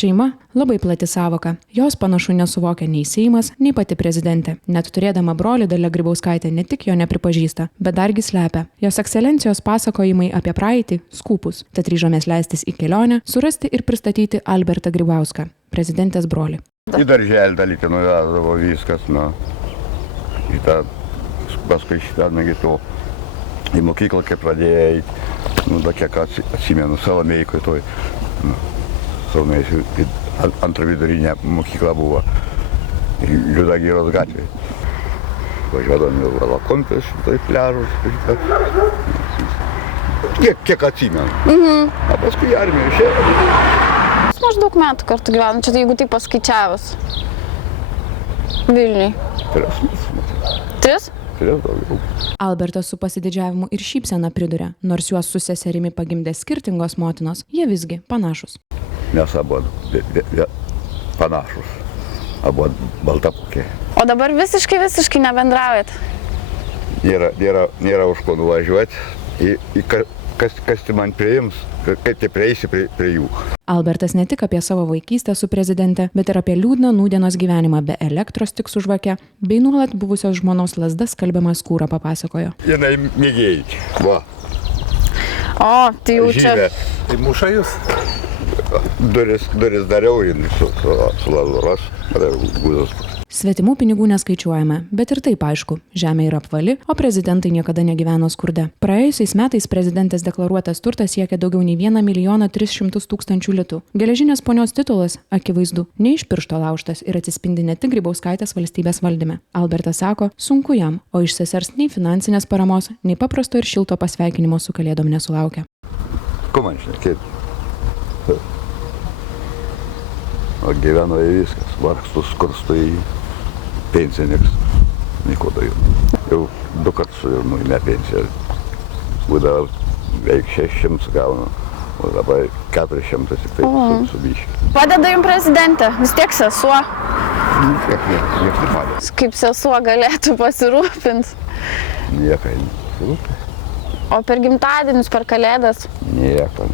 Šeima labai plati sąvoka. Jos panašu nesuvokia nei Seimas, nei pati prezidentė. Net turėdama brolį Dalia Grybauskaitė ne tik jo nepripažįsta, bet dargi slepia. Jos ekscelencijos pasakojimai apie praeitį skūpus. Tad ryžomės leistis į kelionę, surasti ir pristatyti Albertą Grybauską, prezidentės brolį. Į darželį dalykį nuvedavo viskas, paskui šitą, to, į mokyklą, kai pradėjo eiti, kiek atsimenu, Salomėjikoje toj, Salomėjai antra vidurinė mokykla buvo, Liudagiros gatvėje. Važiuodami į Valakompės, tai pliažus, kiek atsimenu. O paskui armija išėjo. Maždaug metų kartu gyvenu, čia jeigu taip paskaičiavus. Vilniui. 3 metus. 3? 3 daugiau. Albertas su pasididžiavimu ir šypsena priduria, nors juos su seserimi pagimdė skirtingos motinos, jie visgi panašus. Mes abu panašus, abu baltapukiai. O dabar visiškai nebendraujat? Nėra už ko nuvažiuoti, kas tai man priims, kaip tai prieisi prie jų. Albertas ne tik apie savo vaikystę su prezidente, bet ir apie liūdną nūdienos gyvenimą be elektros tik su žvake, bei nuolat buvusios žmonos lazda skalbiamą skūrą papasakojo. Jinai mėgėjai, va. O, tai jau čia... Žymė. Tai muša jūs? Duris dariau su lazuros, guzos. Svetimų pinigų neskaičiuojame, bet ir taip aišku, žemė yra apvali, o prezidentai niekada negyveno skurde. Praėjusiais metais prezidentės deklaruotas turtas siekia daugiau nei 1 300 000 litų. Geležinės ponios titulas, akivaizdu, ne iš piršto laužtas ir atsispindi ne tik Grybauskaitės valstybės valdyme. Albertas sako, sunku jam, o iš sesers nei finansinės paramos, nei paprasto ir šilto pasveikinimo su kalėdom nesulaukia. Ko man šnekėti? O gyveno į viskas, vargstu, skurstu į pensiją, nieko daugiau. Jau 2 kartus nuėmė pensiją. Būdavo beveik 600 gaunu, o dabar 400 tik taip su biškiu. Padeda jums prezidentė, vis tiek sesuo. Niek nepadeda. Kaip sesuo galėtų pasirūpinti? Niekai nesirūpina. O per gimtadienius, per kalėdas? Nieko.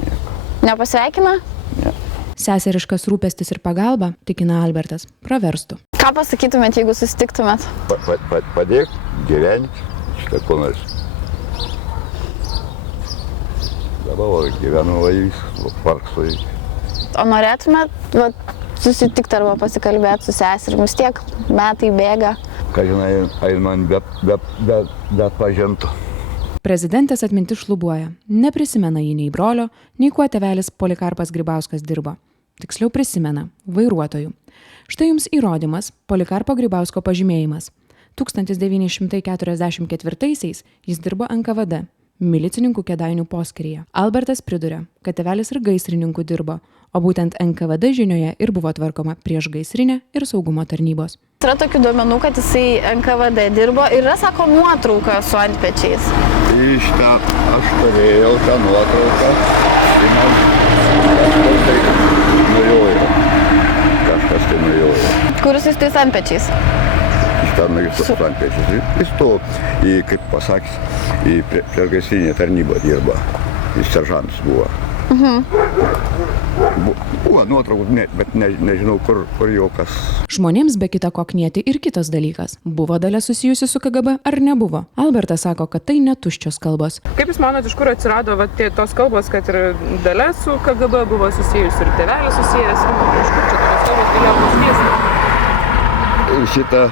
Nepasveikina? Ne. Seseriškas rūpestis ir pagalba, tikina Albertas, praverstų. Ką pasakytumėt, jeigu susitiktumėt? Padėk gyventi, šitą ko nors. Dabar gyvenu laivys, vargstu. O norėtumėt susitikti arba pasikalbėti su seserim, vis tiek metai bėga? Ką žinai, ai man bet pažintų. Prezidentės atmintis šlubuoja. Neprisimena jį nei brolio, nei kuo tėvelis Polikarpas Grybauskas dirbo. Tiksliau prisimena – vairuotojų. Štai jums įrodymas – Polikarpo Grybausko pažymėjimas. 1944-aisiais jis dirbo NKVD, milicininkų Kėdainių poskyryje. Albertas priduria, kad tėvelis ir gaisrininkų dirbo, o būtent NKVD žinioje ir buvo tvarkoma priešgaisrinė ir saugumo tarnybos. Yra tokių duomenų, kad jisai NKVD dirbo ir yra, sako, nuotrauka su antpečiais. Iš tą aš turėjau tą nuotrauką, tai man kažkas tai nujojo. Kuris jis tais antpečiais? Iš ten nujojo su antpečiais. Jis to, kaip pasakys, į priešgaisrinę tarnybą dirba. Jis seržantas buvo. Buvo nuotraukų, bet nežinau, kur jau kas. Žmonėms be kita ko knieti ir kitas dalykas. Buvo Dalia susijusi su KGB ar nebuvo? Albertas sako, kad tai netuščios kalbos. Kaip jūs manot, iš kur atsirado tos kalbos, kad ir Dalia su KGB buvo susijusi ir tėvelis susijęs? Iš kur čia tos kalbos galėjo pasikeisti? Šitą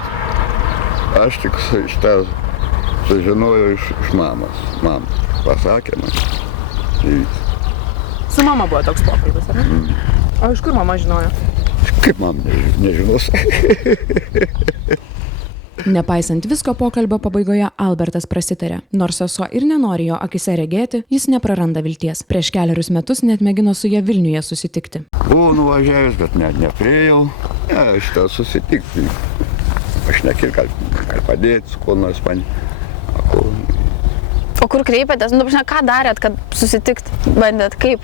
aš tik šitą sužinojau iš mamos. Mama pasakė man. Su mama buvo toks pokalbis, ar ne? O iš kur mama žinojo? Kaip mama nežinos? Nepaisant visko pokalbio pabaigoje, Albertas prasitarė. Nors sesuo ir nenori jo akise regėti, jis nepraranda vilties. Prieš 4 metus net mėgino su ja Vilniuje susitikti. Buvau nuvažiavęs, bet net nepriejau. Šitą susitikti. Aš nekir, gal padėti su kuo nors man. O kur kreipėtės? Ką darėt, kad susitikt bandėt? Kaip?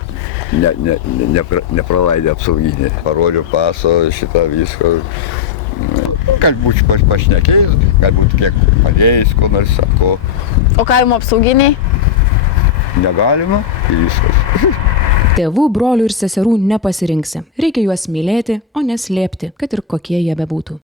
Nepralaidė apsauginį. Parodžiau paso, šitą viską. Galbūt pašnekėjus, galbūt kiek padėjus, ko nors sako. O ką jums apsauginiai? Negalima, viskas. Tėvų, brolių ir seserų nepasirinksi. Reikia juos mylėti, o neslėpti, kad ir kokie jie bebūtų.